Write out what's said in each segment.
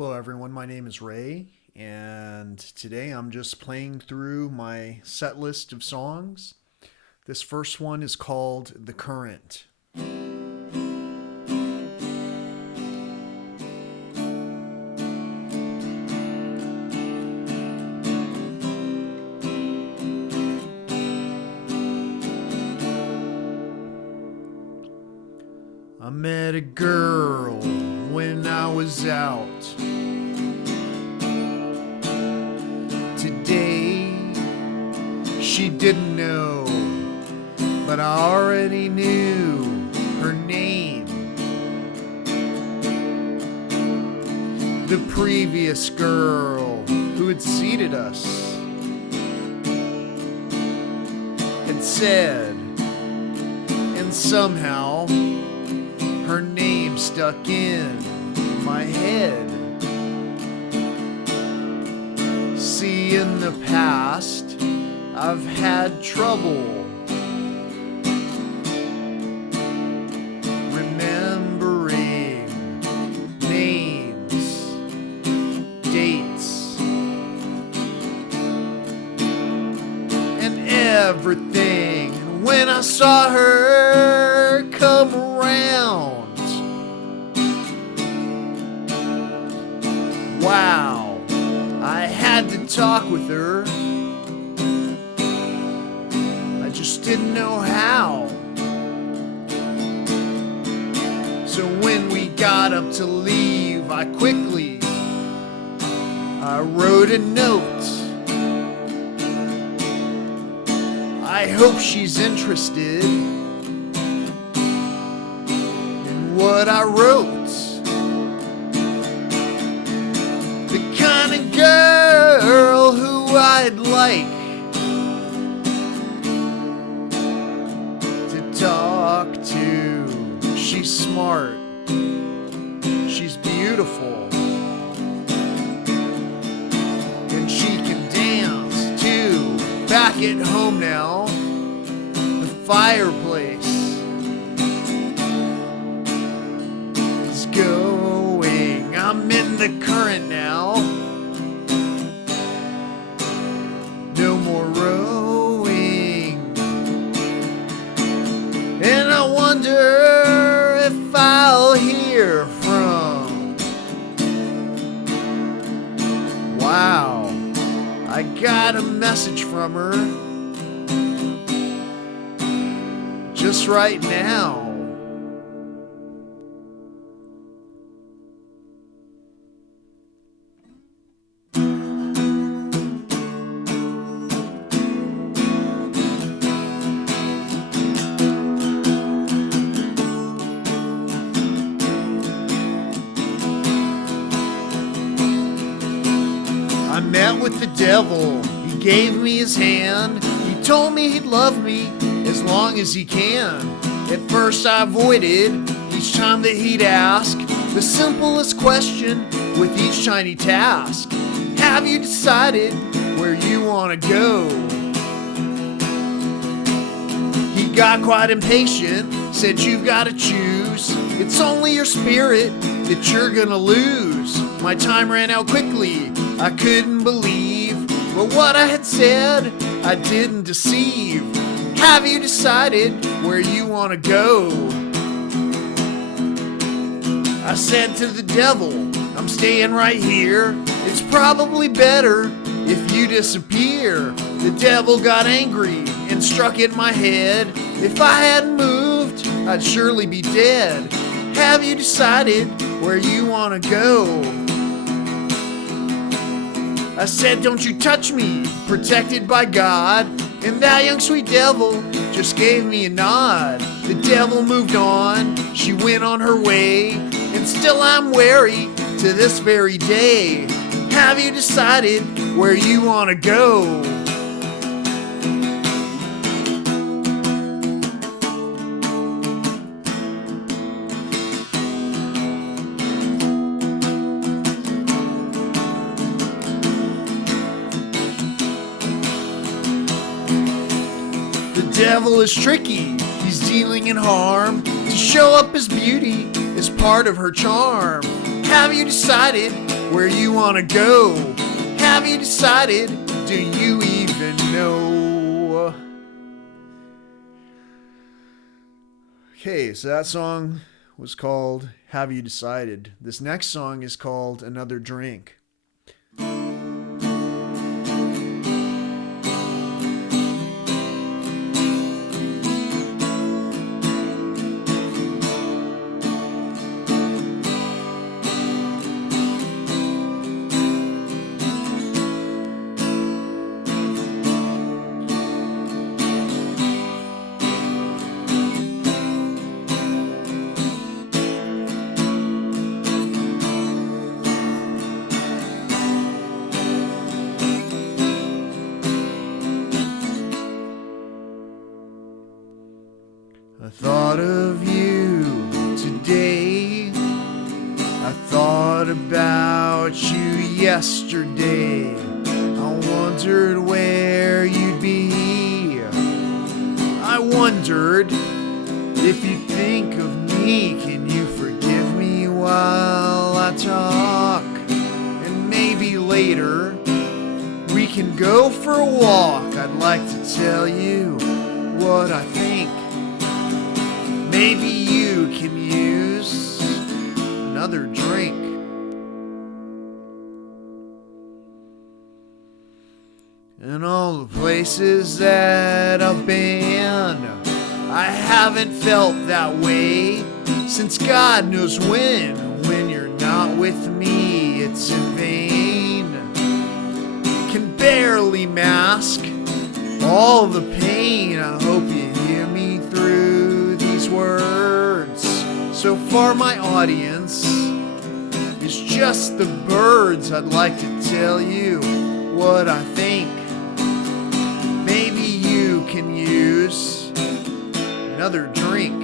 Hello everyone, my name is Ray, and today I'm just playing through my set list of songs. This first one is called The Current. I met a girl when I was out. Today, she didn't know, but I already knew her name. The previous girl who had seated us had said, and somehow her name stuck in my head. See, in the past, I've had trouble remembering names, dates, and everything. And when I saw her come around, wow, I had to talk with her. I just didn't know how. So when we got up to leave, I wrote a note. I hope she's interested in what I wrote. The kind of girl who I'd like to talk to. She's smart, she's beautiful, and she can dance too. Back at home now, the fireplace is going. I'm in the current now. No more rowing. And I wonder if I'll hear from. Wow, I got a message from her just right now. I met with the devil, he gave me his hand. He told me he'd love me as long as he can. At first I avoided each time that he'd ask the simplest question with each shiny task. Have you decided where you want to go? He got quite impatient, said you've got to choose. It's only your spirit that you're gonna lose. My time ran out quickly, I couldn't believe, but what I had said, I didn't deceive. Have you decided where you want to go? I said to the devil, I'm staying right here. It's probably better if you disappear. The devil got angry and struck at my head. If I hadn't moved, I'd surely be dead. Have you decided where you want to go? I said, don't you touch me, protected by God. And that young sweet devil just gave me a nod. The devil moved on, she went on her way, and still I'm wary to this very day. Have you decided where you want to go? The devil is tricky, he's dealing in harm to show up his beauty as part of her charm. Have you decided where you want to go? Have you decided? Do you even know? Okay, so that song was called Have You Decided? This next song is called Another Drink. I thought of you today. I thought about you yesterday. I wondered where you'd be. I wondered if you'd think of me. Can you forgive me while I talk? And maybe later we can go for a walk. I'd like to tell you what I think. Maybe you can use another drink. In all the places that I've been, I haven't felt that way since God knows when. When you're not with me, it's in vain. Can barely mask all the pain. I hope you hear me through these words. So far my audience is just the birds. I'd like to tell you what I think. Maybe you can use another drink.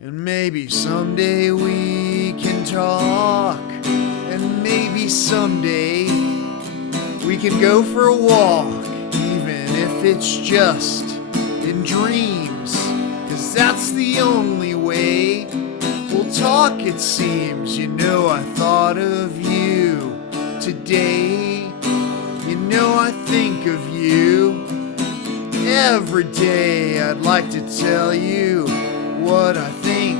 And maybe someday we can talk. And maybe someday we can go for a walk, even if it's just in dreams. 'Cause that's the only way we'll talk, it seems. You know I thought of you today. You know I think of you every day. I'd like to tell you what I think.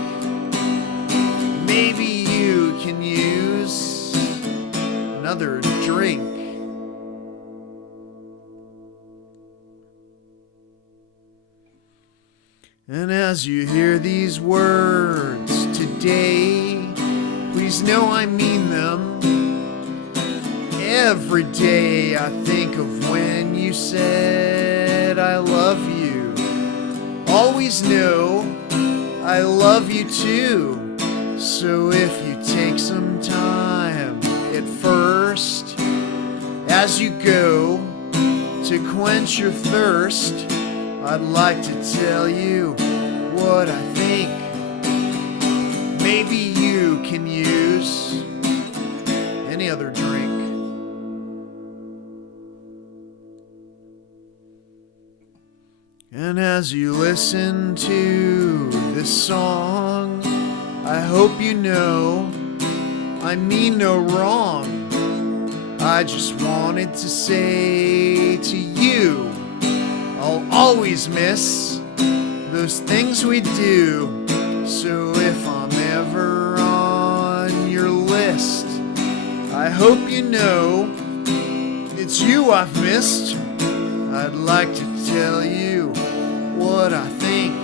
Maybe you can use another drink. And as you hear these words today, please know I mean them. Every day I think of when you said I love you. Always know I love you too. So if you take some time at first, as you go to quench your thirst, I'd like to tell you what I think. Maybe you can use any other drink. And as you listen to this song, I hope you know I mean no wrong. I just wanted to say to you, I'll always miss those things we do. So if I'm ever on your list, I hope you know it's you I've missed. I'd like to tell you what I think.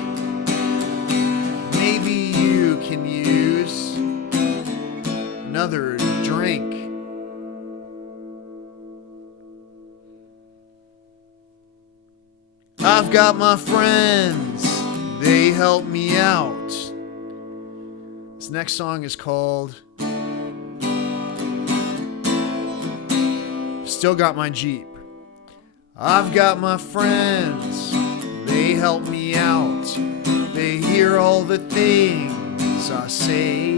Maybe you can use another drink. I've got my friends, they help me out. This next song is called Still Got My Jeep. I've got my friends, they help me out. They hear all the things I say.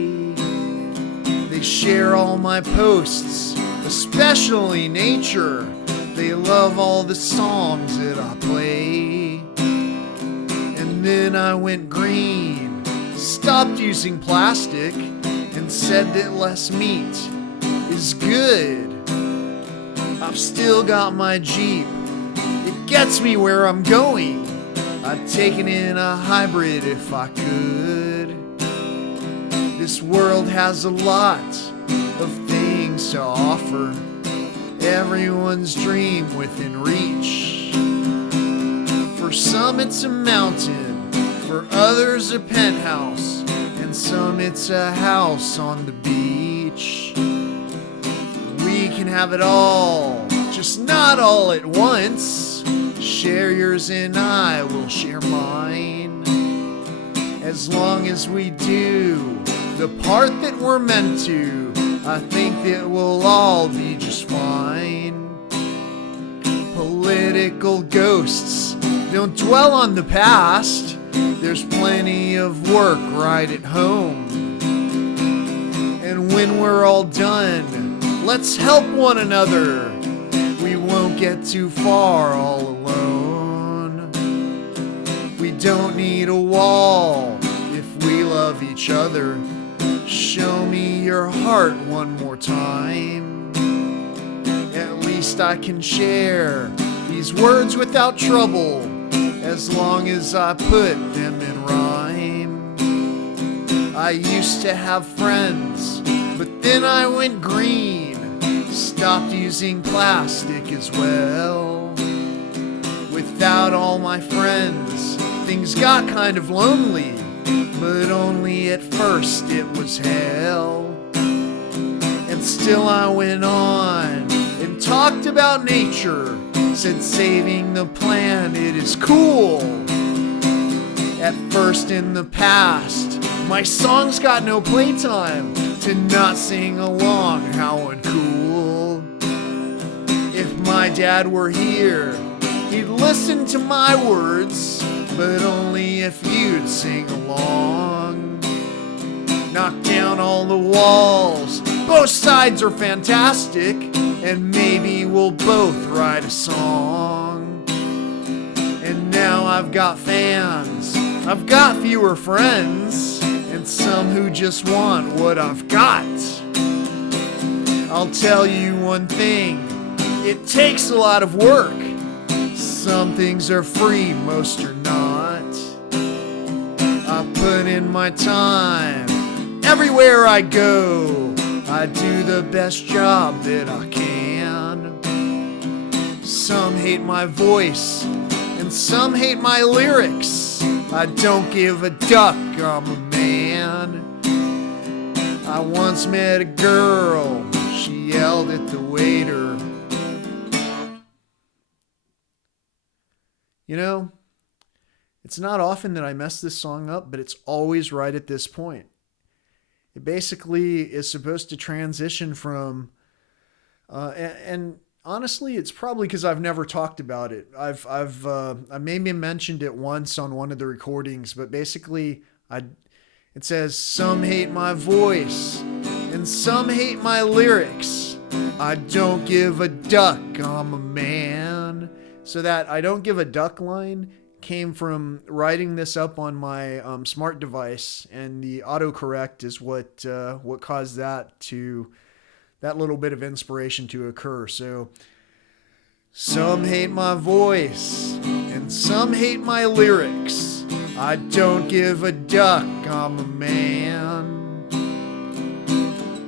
They share all my posts, especially nature. They love all the songs that I play. And then I went green, stopped stopped using plastic and said that less meat is good. I've still got my Jeep, it gets me where I'm going. I'd take it in a hybrid if I could. This world has a lot of things to offer, everyone's dream within reach. For some it's a mountain, for others a penthouse, and some it's a house on the beach. We can have it all, just not all at once. Share yours and I will share mine. As long as we do the part that we're meant to, I think that we'll all be just fine. Political ghosts, don't dwell on the past. There's plenty of work right at home. And when we're all done, let's help one another. We won't get too far all alone. We don't need a wall if we love each other. Show me your heart one more time. At least I can share these words without trouble, as long as I put them in rhyme. I used to have friends, but then I went green. Stopped using plastic as well. Without all my friends, things got kind of lonely, but only at first it was hell. And still I went on and talked about nature, said saving the planet is cool. At first in the past, my songs got no playtime. To not sing along, how uncool. If my dad were here, he'd listen to my words, but only if you'd sing along. Knock down all the walls, both sides are fantastic, and maybe we'll both write a song. And now I've got fans, I've got fewer friends, and some who just want what I've got. I'll tell you one thing, it takes a lot of work. Some things are free, most are not. I put in my time, everywhere I go, I do the best job that I can. Some hate my voice, and some hate my lyrics. I don't give a duck, I'm a man. I once met a girl, she yelled at the waiter. You know, it's not often that I mess this song up, but it's always right at this point. It basically is supposed to transition from, and honestly, it's probably because I've never talked about it. I maybe mentioned it once on one of the recordings, but basically, it says, some hate my voice, and some hate my lyrics. I don't give a duck, I'm a man. So that I don't give a duck line came from writing this up on my smart device, and the autocorrect is what caused that little bit of inspiration to occur. So some hate my voice and some hate my lyrics. I don't give a duck, I'm a man.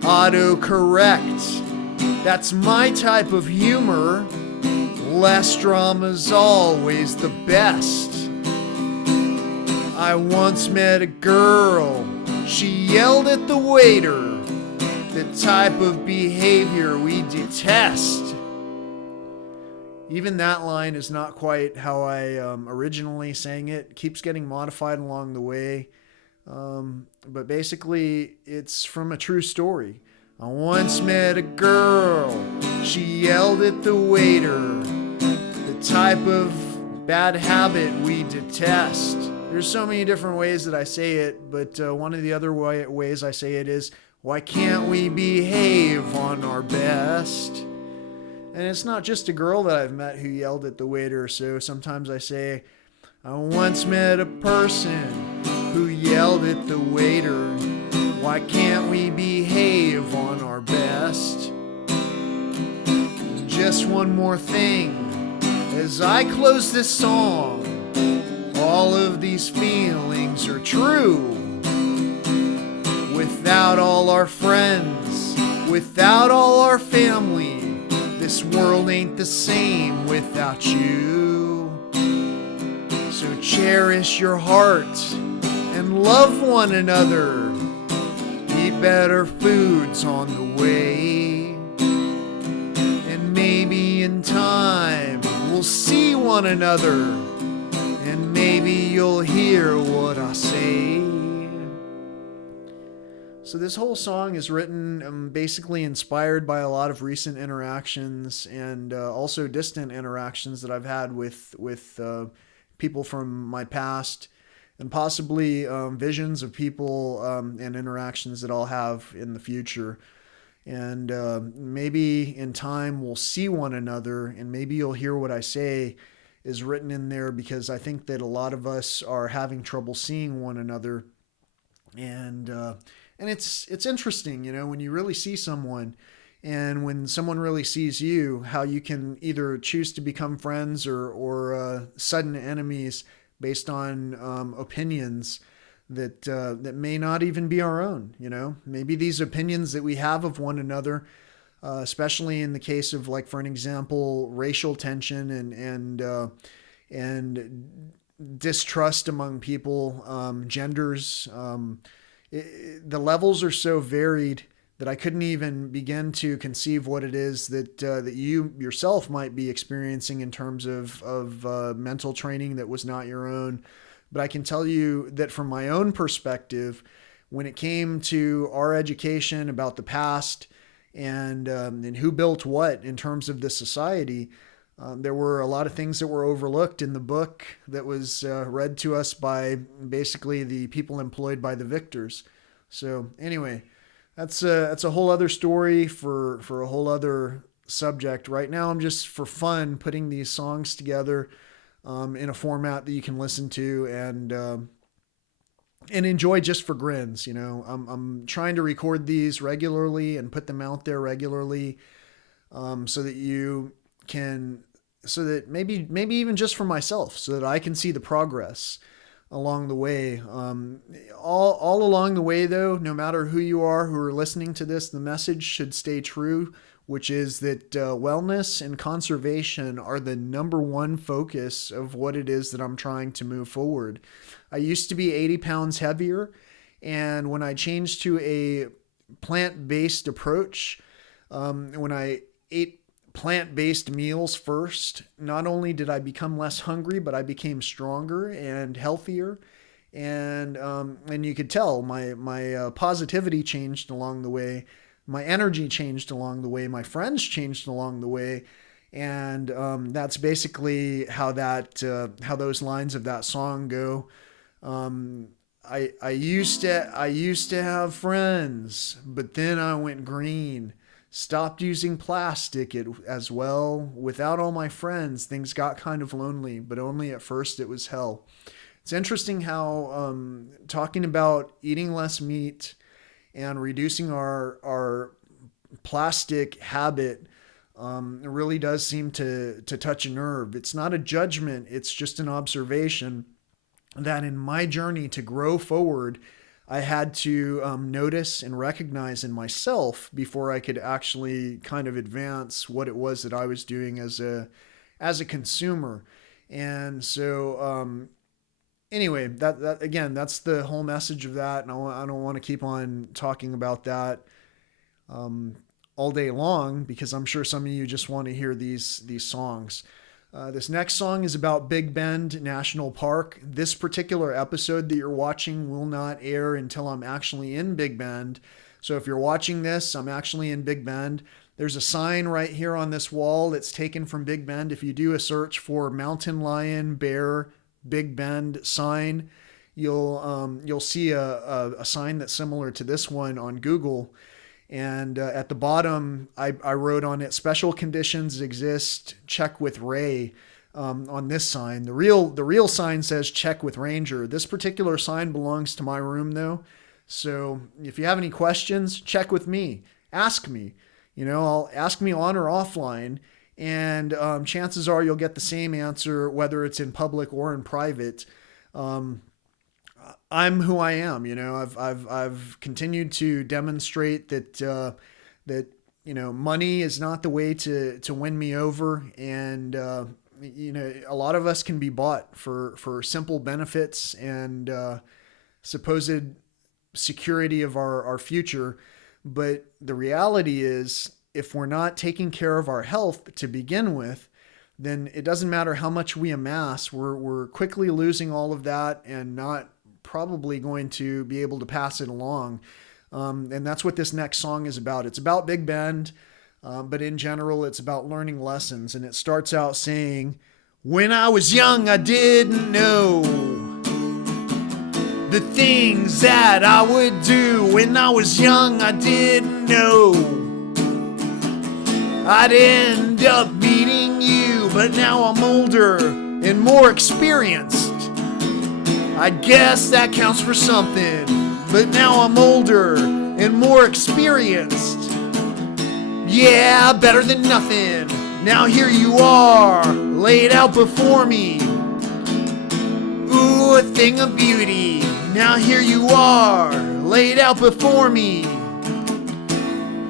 Autocorrect, that's my type of humor. Less drama's always the best. I once met a girl, she yelled at the waiter, the type of behavior we detest. Even that line is not quite how I originally sang it. It keeps getting modified along the way. But basically, it's from a true story. I once met a girl, she yelled at the waiter, the type of bad habit we detest. There's so many different ways that I say it, but one of the other ways I say it is, why can't we behave on our best? And it's not just a girl that I've met who yelled at the waiter, so sometimes I say, I once met a person who yelled at the waiter, why can't we behave on our best? Just one more thing as I close this song, all of these feelings are true. Without all our friends, without all our family, this world ain't the same without you. So cherish your heart and love one another. Eat better foods on the way. And maybe in time we'll see one another. And maybe you'll hear what I say. So this whole song is written basically inspired by a lot of recent interactions and also distant interactions that I've had with people from my past, and possibly visions of people and interactions that I'll have in the future. And maybe in time we'll see one another, and maybe you'll hear what I say is written in there, because I think that a lot of us are having trouble seeing one another. And it's interesting, you know, when you really see someone and when someone really sees you, how you can either choose to become friends or sudden enemies based on opinions that may not even be our own. You know, maybe these opinions that we have of one another, especially in the case of, like, for an example, racial tension and distrust among people, genders. The levels are so varied that I couldn't even begin to conceive what it is that you yourself might be experiencing in terms of mental training that was not your own. But I can tell you that from my own perspective, when it came to our education about the past and who built what in terms of this society, there were a lot of things that were overlooked in the book that was read to us by basically the people employed by the victors. So anyway, that's a whole other story for a whole other subject. Right now, I'm just for fun putting these songs together in a format that you can listen to and enjoy just for grins. You know, I'm trying to record these regularly and put them out there regularly, so that you can, so that maybe even just for myself, so that I can see the progress along the way. All along the way, though, no matter who you are who are listening to this, the message should stay true, which is that wellness and conservation are the number one focus of what it is that I'm trying to move forward. I used to be 80 pounds heavier, and when I changed to a plant-based approach, when I ate plant-based meals first, not only did I become less hungry, but I became stronger and healthier. And you could tell my positivity changed along the way. My energy changed along the way. My friends changed along the way. And that's basically how those lines of that song go. I used to have friends, but then I went green. Stopped using plastic as well. Without all my friends, things got kind of lonely, but only at first it was hell. It's interesting how talking about eating less meat and reducing our plastic habit really does seem to touch a nerve. It's not a judgment, it's just an observation that in my journey to grow forward, I had to notice and recognize in myself before I could actually kind of advance what it was that I was doing as a consumer. And so anyway, that again, that's the whole message of that. And I don't want to keep on talking about that all day long, because I'm sure some of you just want to hear these songs. This next song is about Big Bend National Park. This particular episode that you're watching will not air until I'm actually in Big Bend. So if you're watching this, I'm actually in Big Bend. There's a sign right here on this wall that's taken from Big Bend. If you do a search for Mountain Lion Bear Big Bend sign, you'll see a sign that's similar to this one on Google. And at the bottom, I wrote on it, special conditions exist, check with Ray. on this sign. The real sign says check with Ranger. This particular sign belongs to my room though. So if you have any questions, check with me. Ask me. I'll ask me on or offline, and chances are you'll get the same answer whether it's in public or in private. I'm who I am. I've continued to demonstrate that money is not the way to win me over, and a lot of us can be bought for simple benefits and supposed security of our future. But the reality is, if we're not taking care of our health to begin with, then it doesn't matter how much we amass. We're quickly losing all of that and not probably going to be able to pass it along. And that's what this next song is about. It's about Big Bend, but in general, it's about learning lessons. And it starts out saying, when I was young, I didn't know the things that I would do. When I was young, I didn't know I'd end up meeting you. But now I'm older and more experienced. I guess that counts for something. But now I'm older and more experienced. Yeah, better than nothing. Now here you are, laid out before me. Ooh, a thing of beauty. Now here you are, laid out before me.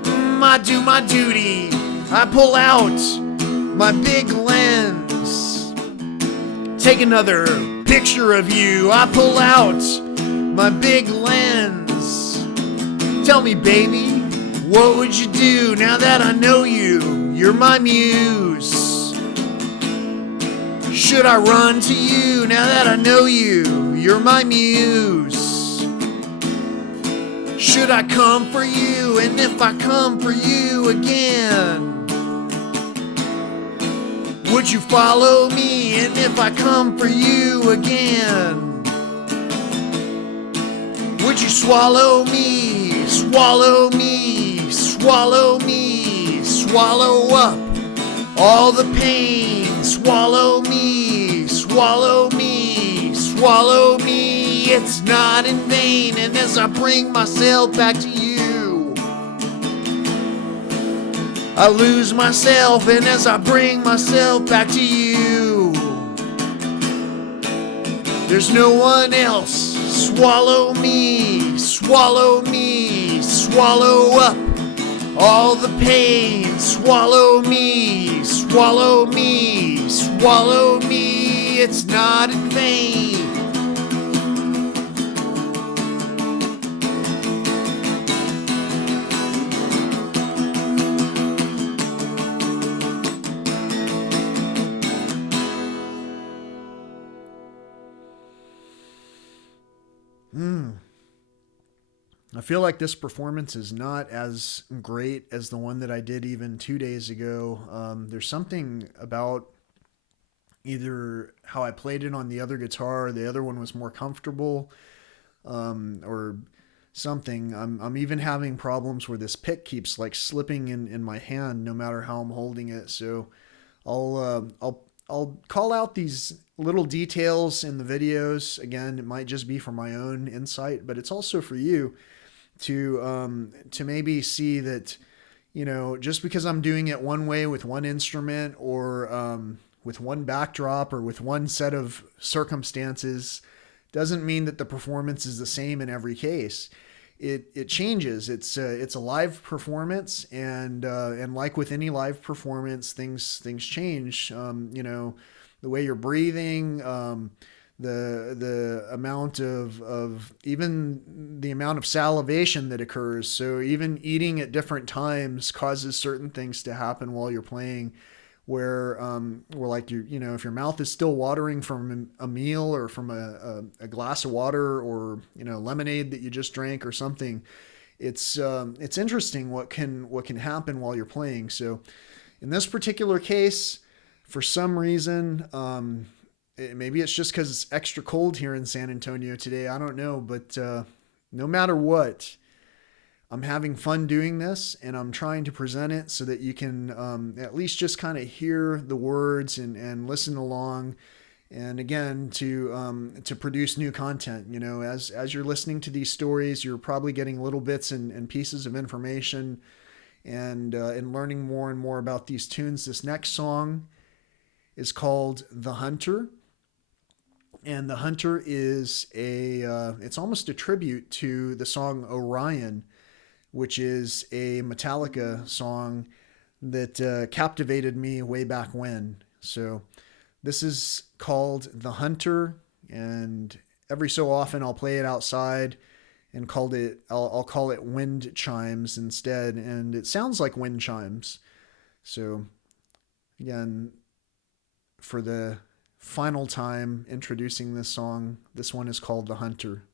I do my duty. I pull out my big lens. Take another picture of you. I pull out my big lens. Tell me, baby, what would you do now that I know you? You're my muse. Should I run to you now that I know you? You're my muse. Should I come for you? And if I come for you again, would you follow me? And if I come for you again, would you swallow me? Swallow me, swallow me, swallow up all the pain. Swallow me, swallow me, swallow me. It's not in vain. And as I bring myself back to you, I lose myself. And as I bring myself back to you, there's no one else. Swallow me, swallow me, swallow up all the pain. Swallow me, swallow me, swallow me. It's not in vain. I feel like this performance is not as great as the one that I did even 2 days ago. There's something about either how I played it on the other guitar, the other one was more comfortable, or something. I'm even having problems where this pick keeps like slipping in my hand no matter how I'm holding it. So I'll call out these little details in the videos. Again, it might just be for my own insight, but it's also for you to maybe see that, just because I'm doing it one way with one instrument or with one backdrop or with one set of circumstances doesn't mean that the performance is the same in every case. It changes. It's a live performance, and like with any live performance, things change. The way you're breathing, the amount of even the amount of salivation that occurs. So even eating at different times causes certain things to happen while you're playing, where like if your mouth is still watering from a meal or from a glass of water or lemonade that you just drank or something, it's interesting what can happen while you're playing. So in this particular case, for some reason, maybe it's just because it's extra cold here in San Antonio today. I don't know, but no matter what, I'm having fun doing this, and I'm trying to present it so that you can at least just kind of hear the words and listen along. And again, to produce new content. You know, as you're listening to these stories, you're probably getting little bits and pieces of information, and learning more and more about these tunes. This next song is called "The Hunter." And The Hunter is it's almost a tribute to the song Orion, which is a Metallica song that captivated me way back when. So this is called The Hunter, and every so often I'll play it outside and I'll call it wind chimes instead, and it sounds like wind chimes. So again, for the final time introducing this song, this one is called The Hunter.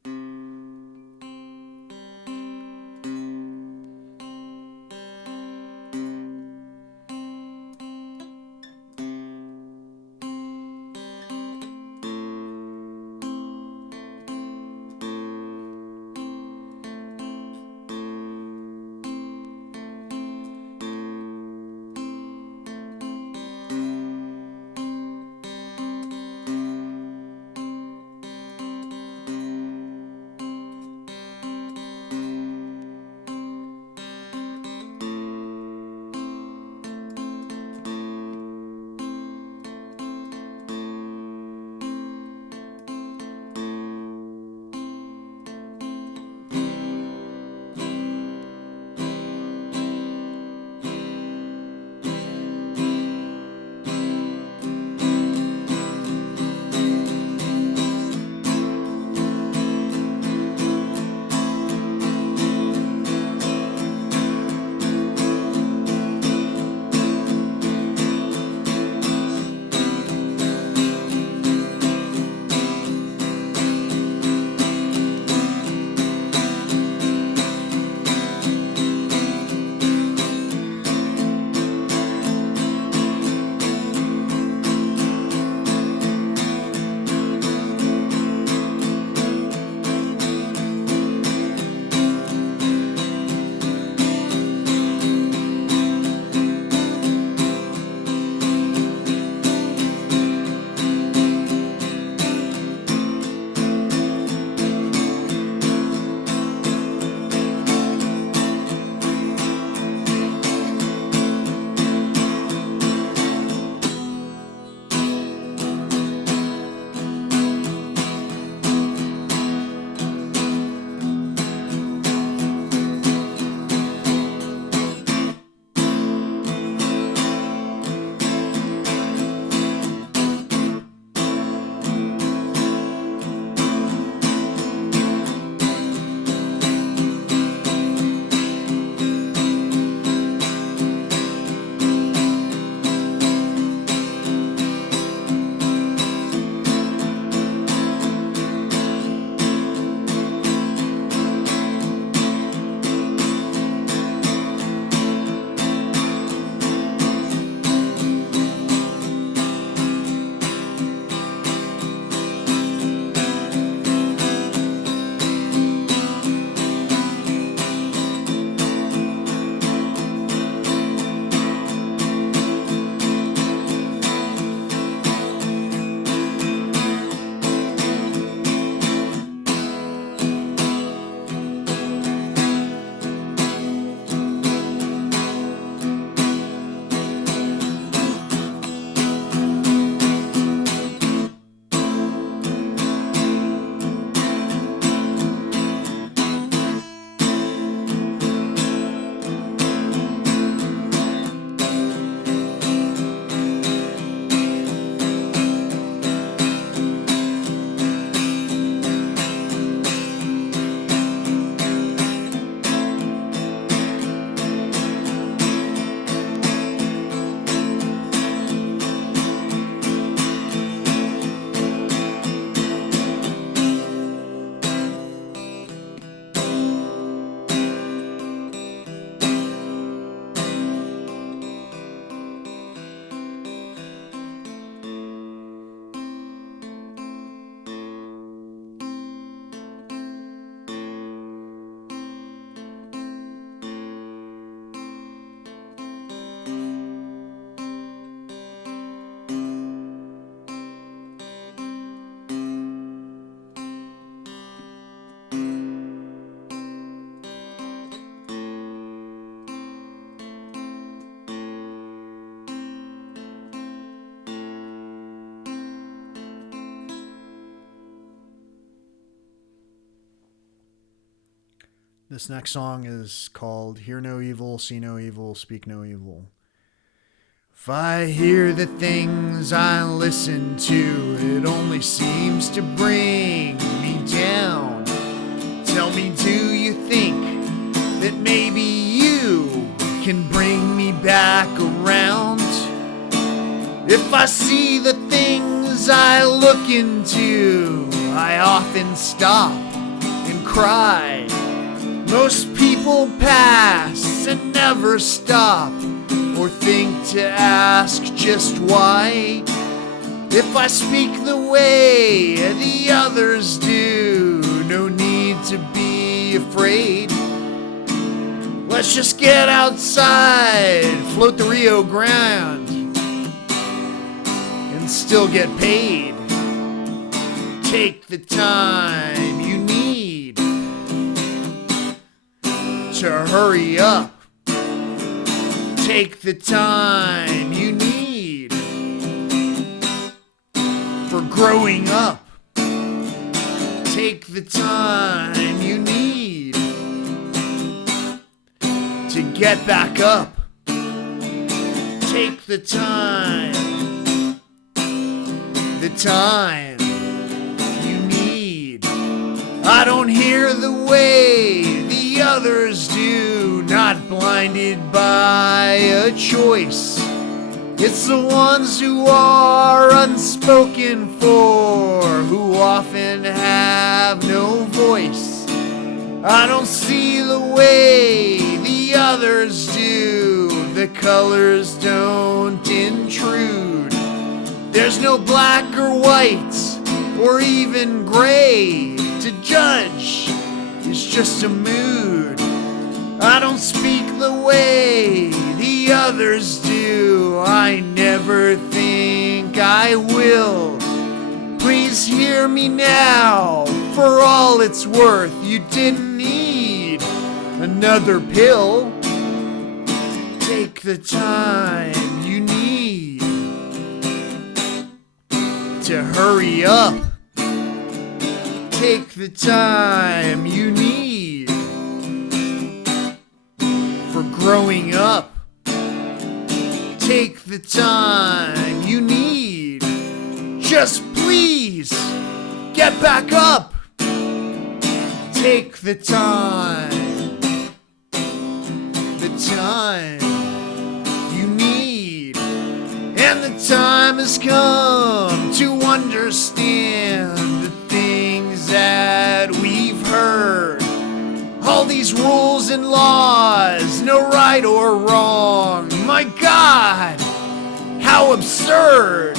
This next song is called Hear No Evil, See No Evil, Speak No Evil. If I hear the things I listen to, it only seems to bring me down. Tell me, do you think that maybe you can bring me back around? If I see the things I look into, I often stop and cry. Most people pass and never stop or think to ask just why. If I speak the way the others do, no need to be afraid. Let's just get outside, float the Rio Grande, and still get paid. Take the time you need to hurry up. Take the time you need for growing up. Take the time you need to get back up. Take the time you need. I don't hear the way the others do, not blinded by a choice. It's the ones who are unspoken for, who often have no voice. I don't see the way the others do, the colors don't intrude. There's no black or white or even gray to judge. It's just a mood. I don't speak the way the others do. I never think I will. Please hear me now. For all it's worth, you didn't need another pill. Take the time you need to hurry up. Take the time you need for growing up. Take the time you need. Just please get back up. Take the time you need. And the time has come to understand the things that we've heard. All these rules and laws, no right or wrong. My God, how absurd.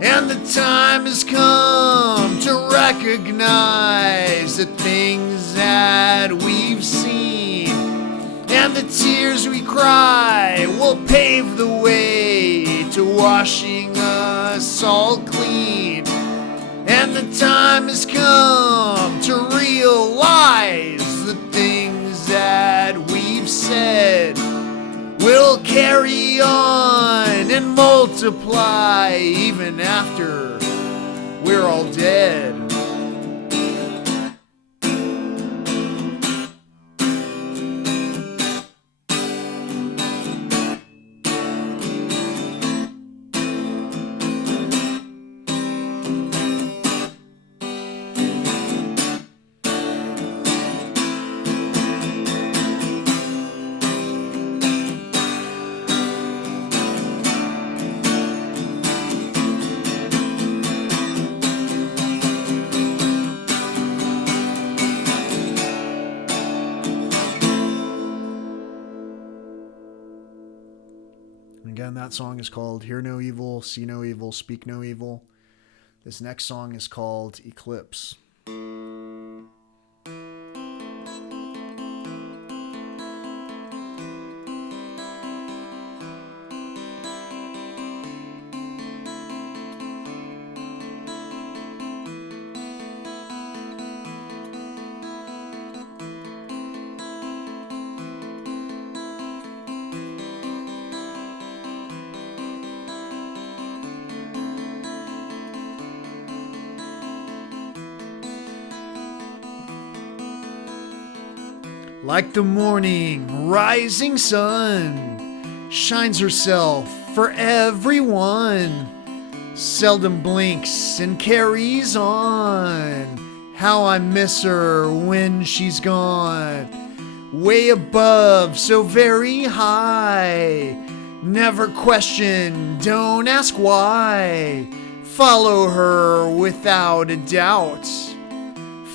And the time has come to recognize the things that we've seen. And the tears we cry will pave the way to washing us all clean. And the time has come to realize the things that we've said will carry on and multiply even after we're all dead. Again, that song is called Hear No Evil, See No Evil, Speak No Evil. This next song is called Eclipse. Like the morning rising sun, shines herself for everyone, seldom blinks and carries on. How I miss her when she's gone. Way above, so very high. Never question, don't ask why. Follow her without a doubt.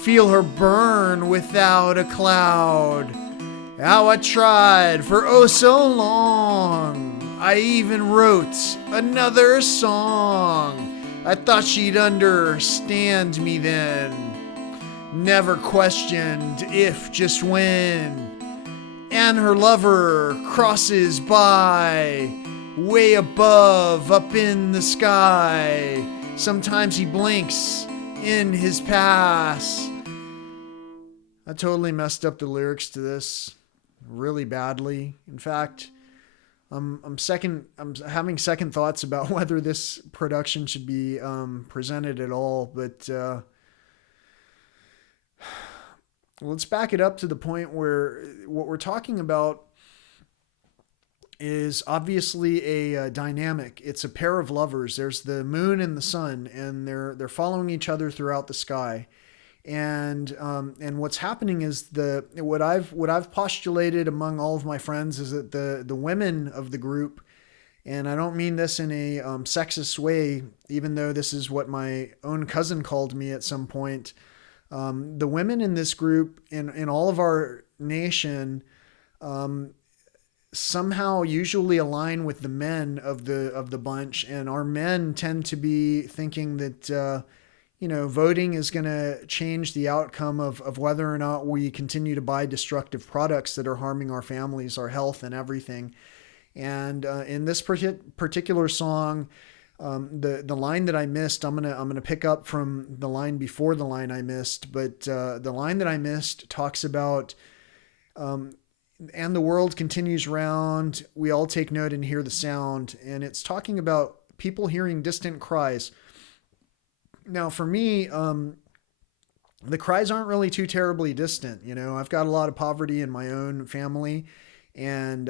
Feel her burn without a cloud. How I tried for oh so long. I even wrote another song. I thought she'd understand me then. Never questioned if, just when. And her lover crosses by, way above, up in the sky. Sometimes he blinks in his pass. I totally messed up the lyrics to this really badly. In fact, I'm having second thoughts about whether this production should be presented at all. But let's back it up to the point where what we're talking about is obviously a dynamic. It's a pair of lovers. There's the moon and the sun, and they're following each other throughout the sky. And what's happening is what I've postulated among all of my friends is that the women of the group, and I don't mean this in a sexist way, even though this is what my own cousin called me at some point. The women in this group in all of our nation somehow usually align with the men of the bunch, and our men tend to be thinking that voting is going to change the outcome of whether or not we continue to buy destructive products that are harming our families, our health, and everything. And in this particular song, the line that I missed, I'm gonna pick up from the line before the line I missed, but the line that I missed talks about, and the world continues round. We all take note and hear the sound, and it's talking about people hearing distant cries. Now, for me, the cries aren't really too terribly distant. I've got a lot of poverty in my own family, and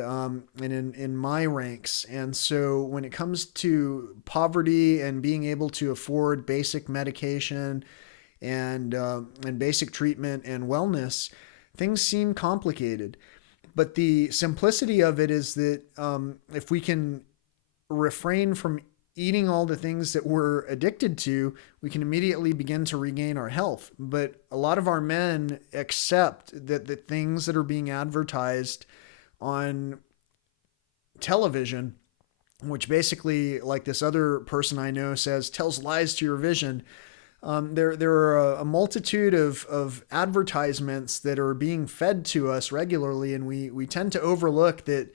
in my ranks. And so when it comes to poverty and being able to afford basic medication and basic treatment and wellness, things seem complicated. But the simplicity of it is that if we can refrain from eating all the things that we're addicted to, we can immediately begin to regain our health. But a lot of our men accept that the things that are being advertised on television, which basically, like this other person I know says, tells lies to your vision. There are a multitude of advertisements that are being fed to us regularly, and we tend to overlook that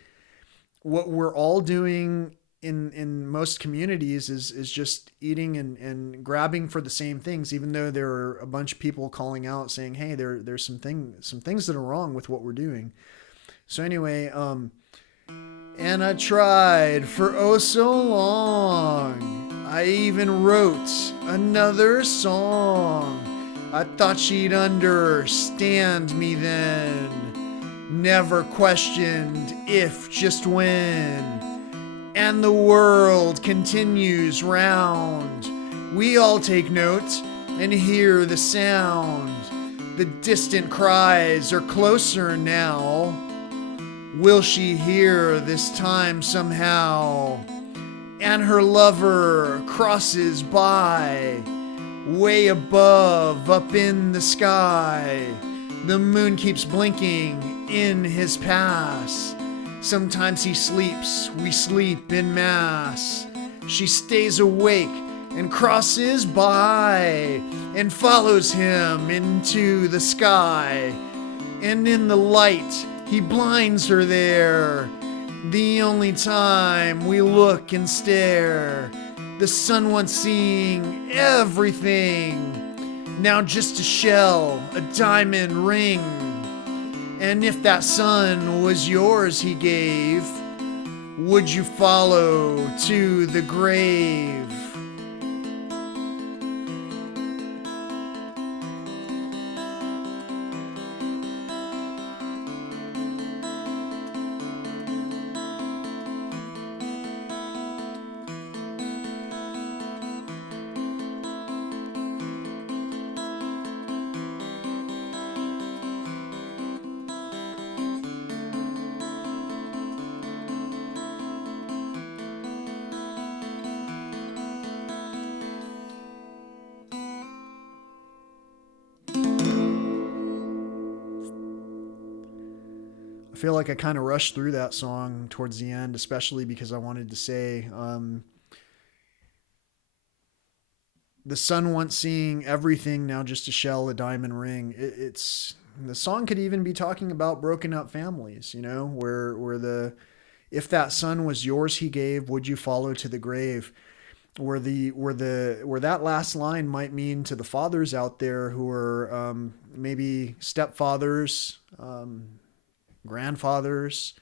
what we're all doing in most communities is just eating and grabbing for the same things, even though there are a bunch of people calling out saying, hey, there's some things that are wrong with what we're doing. So anyway, and I tried for oh so long. I even wrote another song. I thought she'd understand me then. Never questioned if, just when. And the world continues round. We all take note and hear the sound. The distant cries are closer now. Will she hear this time somehow? And her lover crosses by, way above, up in the sky. The moon keeps blinking in his pass. Sometimes he sleeps, we sleep in mass. She stays awake and crosses by, and follows him into the sky. And in the light, he blinds her there. The only time we look and stare. The sun once seeing everything, now just a shell, a diamond ring. And if that sun was yours he gave, would you follow to the grave? feel like I kind of rushed through that song towards the end, especially because I wanted to say, the sun once seeing everything, now just a shell, a diamond ring. It's the song could even be talking about broken up families, you know, where if that son was yours he gave, would you follow to the grave? Where that last line might mean to the fathers out there who are maybe stepfathers, grandfathers,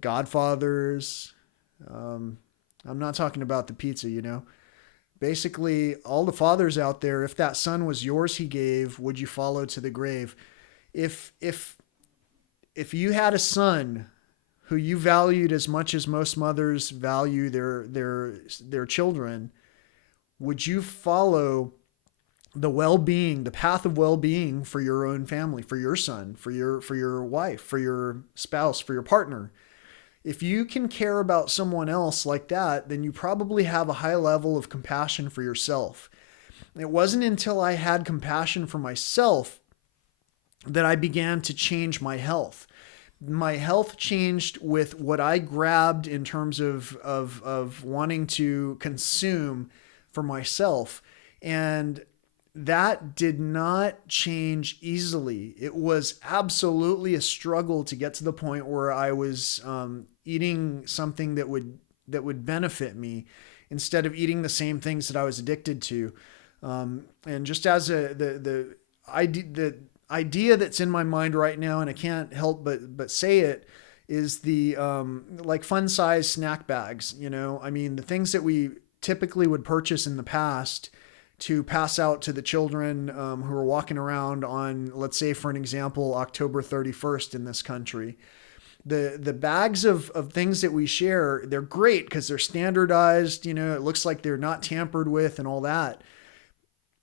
godfathers. I'm not talking about the pizza, you know. Basically, all the fathers out there, if that son was yours he gave, would you follow to the grave? If you had a son who you valued as much as most mothers value their children, would you follow the well-being, the path of well-being for your own family, for your son, for your wife, for your spouse, for your partner? If you can care about someone else like that, then you probably have a high level of compassion for yourself. It wasn't until I had compassion for myself that I began to change my health. My health changed with what I grabbed in terms of wanting to consume for myself. And that did not change easily. It was absolutely a struggle to get to the point where I was eating something that would benefit me instead of eating the same things that I was addicted to. And just as the idea that's in my mind right now, and I can't help but say it, is the like fun size snack bags. You know, I mean, the things that we typically would purchase in the past to pass out to the children who are walking around on, let's say, for an example, October 31st in this country. The bags of things that we share, they're great because they're standardized, you know, it looks like they're not tampered with and all that.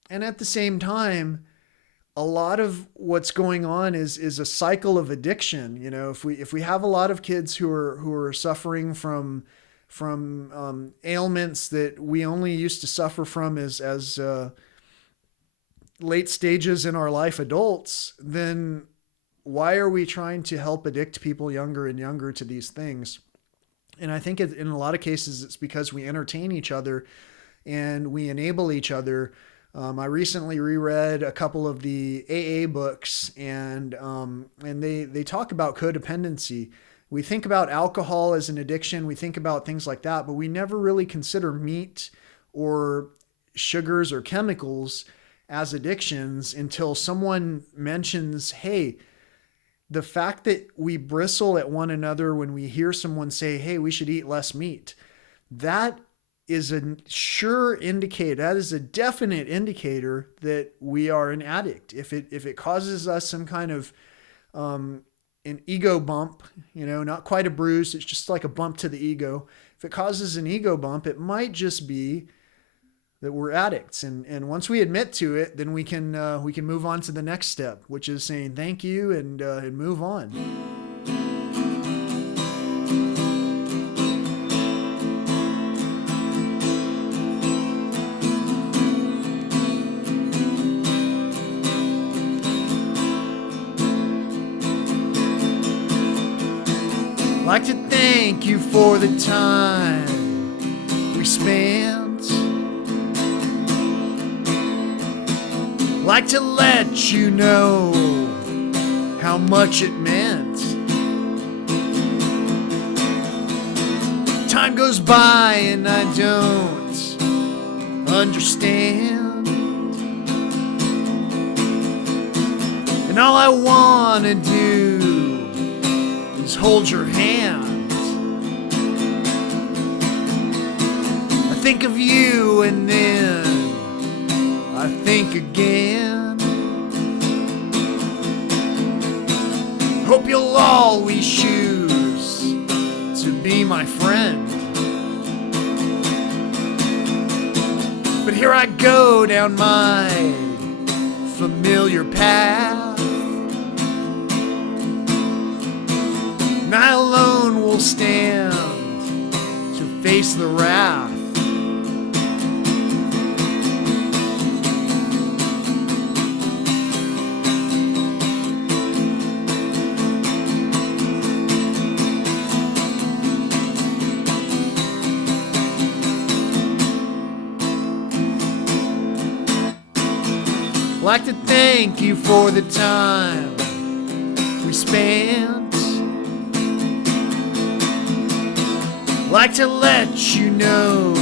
And at the same time, a lot of what's going on is a cycle of addiction. You know, if we have a lot of kids who are suffering from ailments that we only used to suffer from as late stages in our life adults, then why are we trying to help addict people younger and younger to these things? And I think in a lot of cases, it's because we entertain each other and we enable each other. I recently reread a couple of the AA books, and they talk about codependency. We think about alcohol as an addiction. We think about things like that, but we never really consider meat or sugars or chemicals as addictions until someone mentions, hey, the fact that we bristle at one another when we hear someone say, hey, we should eat less meat, that is a sure indicator. That is a definite indicator that we are an addict. If it causes us some kind of an ego bump, you know, not quite a bruise, it's just like a bump to the ego. If it causes an ego bump, it might just be that we're addicts. And once we admit to it, then we can move on to the next step, which is saying thank you and move on. I'd like to thank you for the time we spent. Like to let you know how much it meant. Time goes by and I don't understand, and all I wanna do is hold your hand. I think of you and then I think again. Hope you'll always choose to be my friend. But here I go down my familiar path, and I alone will stand to face the wrath. Like to thank you for the time we spent. Like to let you know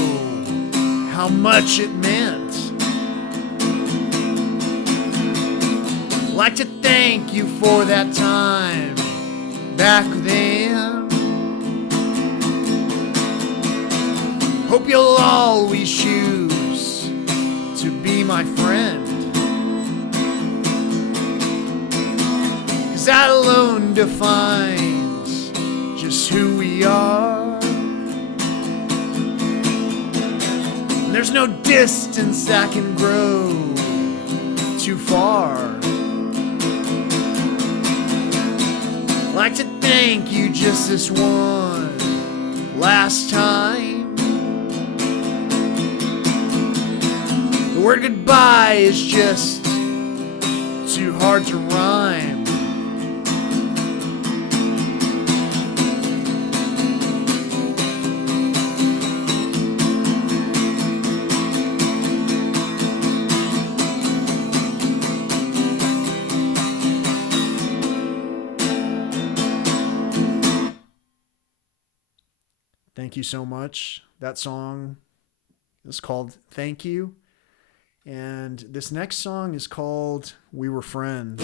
how much it meant. Like to thank you for that time back then. Hope you'll always choose to be my friend. 'Cause that alone defines just who we are. And there's no distance that can grow too far. Like to thank you just this one last time. The word goodbye is just too hard to rhyme. Thank you so much. That song is called Thank You. And this next song is called We Were Friends.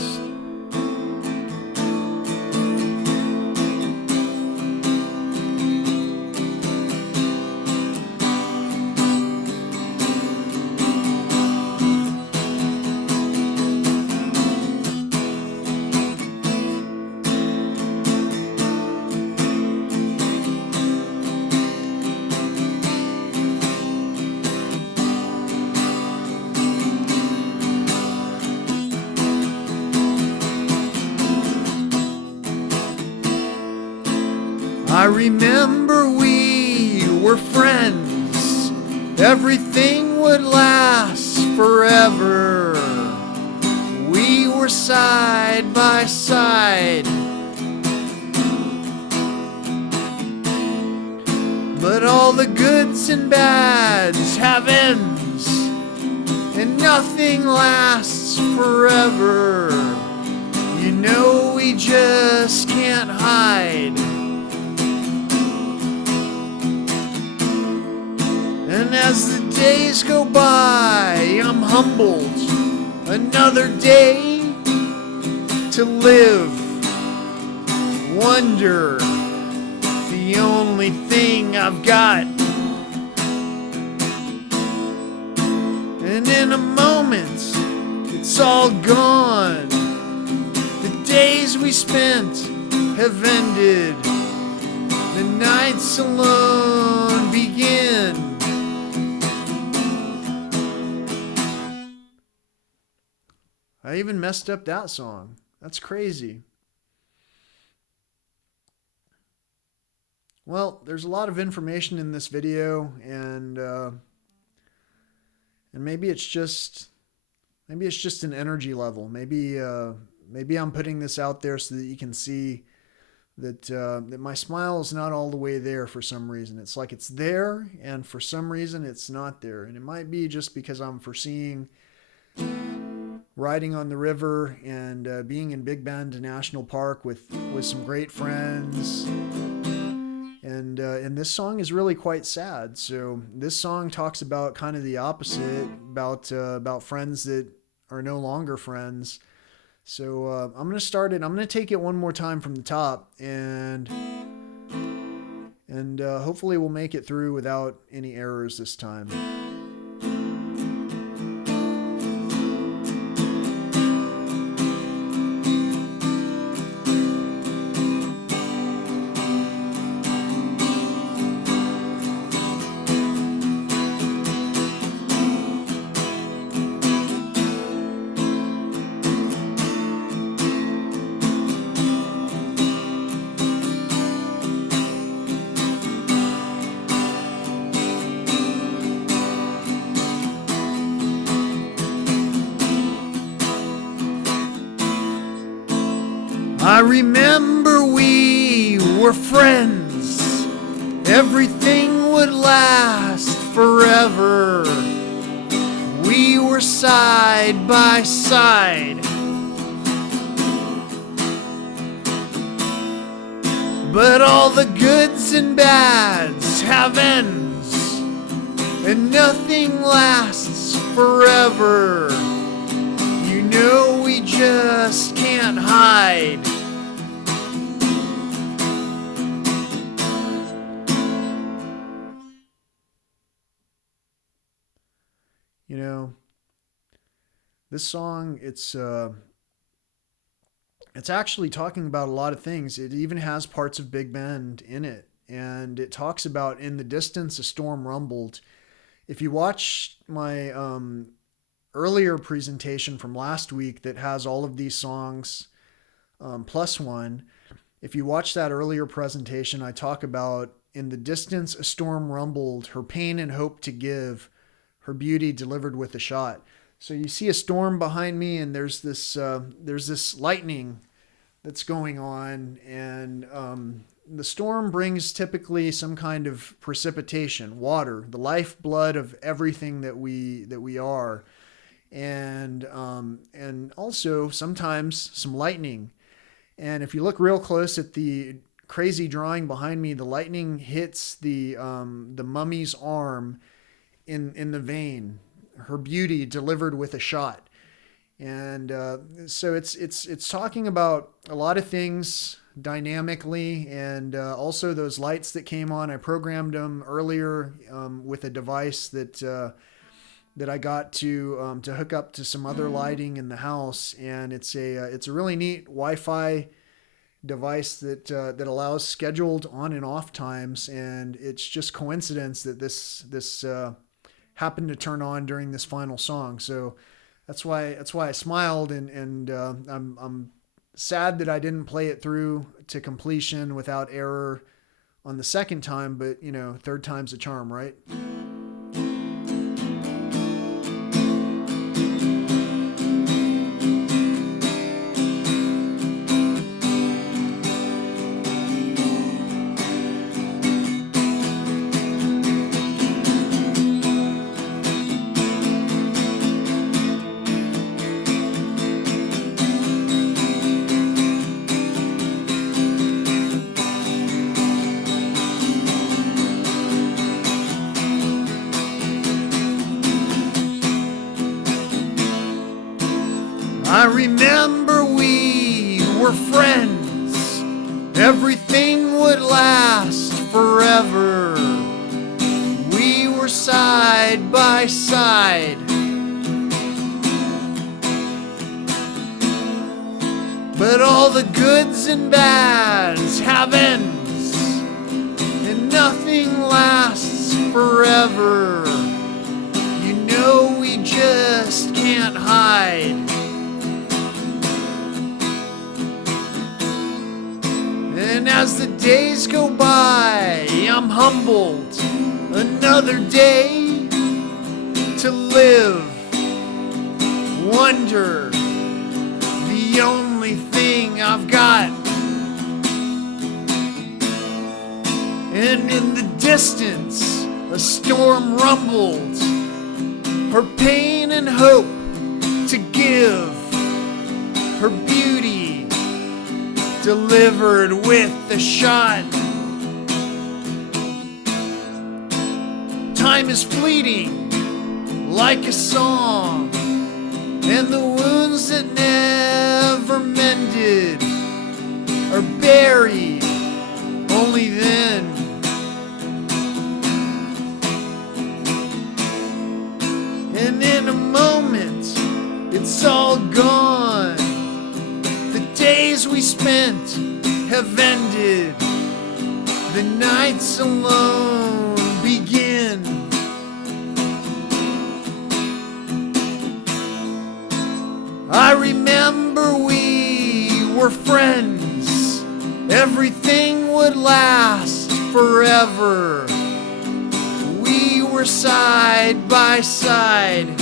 I remember we were friends. Everything would last forever. We were side by side. But all the goods and bads have ends, and nothing lasts forever. You know we just can't hide. And as the days go by, I'm humbled. Another day to live. Wonder, the only thing I've got. And in a moment, it's all gone. The days we spent have ended. The nights alone begin. I even messed up that song. That's crazy. Well, there's a lot of information in this video, and maybe it's just an energy level. Maybe I'm putting this out there so that you can see that my smile is not all the way there for some reason. It's like it's there, and for some reason it's not there. And it might be just because I'm foreseeing riding on the river and being in Big Bend National Park with some great friends. And this song is really quite sad. So this song talks about kind of the opposite, about friends that are no longer friends. So I'm going to start it. I'm going to take it one more time from the top, and hopefully we'll make it through without any errors this time. I remember we were friends. Everything would last forever. We were were side by side. But all the goods and bads have ends, and nothing lasts forever. You know we just can't hide. You know, this song, it's actually talking about a lot of things. It even has parts of Big Bend in it. And it talks about in the distance a storm rumbled. If you watch my earlier presentation from last week that has all of these songs plus one, if you watch that earlier presentation, I talk about in the distance a storm rumbled, her pain and hope to give, her beauty delivered with a shot. So you see a storm behind me, and there's this lightning that's going on, and the storm brings typically some kind of precipitation, water, the lifeblood of everything that we are, and also sometimes some lightning. And if you look real close at the crazy drawing behind me, the lightning hits the mummy's arm in the vein, her beauty delivered with a shot. And so it's talking about a lot of things dynamically, and also those lights that came on. I programmed them earlier with a device that I got to hook up to some other lighting in the house, and it's a really neat Wi-Fi device that allows scheduled on and off times, and it's just coincidence that this happened to turn on during this final song. So that's why I smiled, and I'm sad that I didn't play it through to completion without error on the second time, but you know, third time's a charm, right? I remember we were friends, everything would last forever. We were side by side, but all the goods and bads have ends, and nothing lasts forever. You know we just can't hide. And as the days go by, I'm humbled. Another day to live. Wonder, the only thing I've got. And in the distance, a storm rumbled. Her pain and hope to give. Her beauty delivered with a shot. Time is fleeting like a song, and the wounds that never mended are buried only then. And in a moment, it's all gone. The days we spent have ended. The nights alone begin. I remember we were friends. Everything would last forever. We were side by side.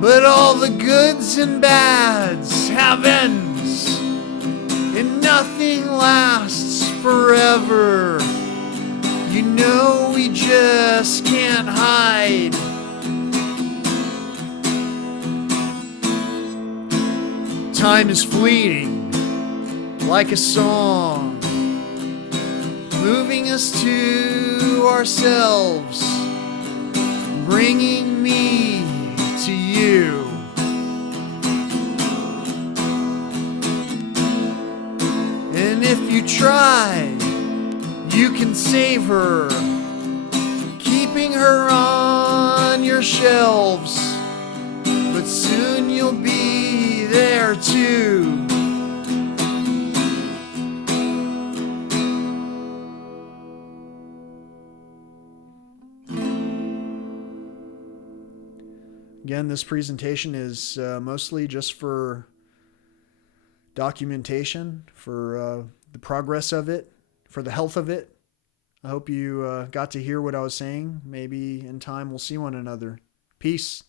But all the goods and bads have ends, and nothing lasts forever. You know we just can't hide. Time is fleeting like a song, moving us to ourselves, bringing me to you. And if you try, you can save her, keeping her on your shelves, but soon you'll be there too. Again, this presentation is mostly just for documentation, for the progress of it, for the health of it. I hope you got to hear what I was saying. Maybe in time we'll see one another. Peace.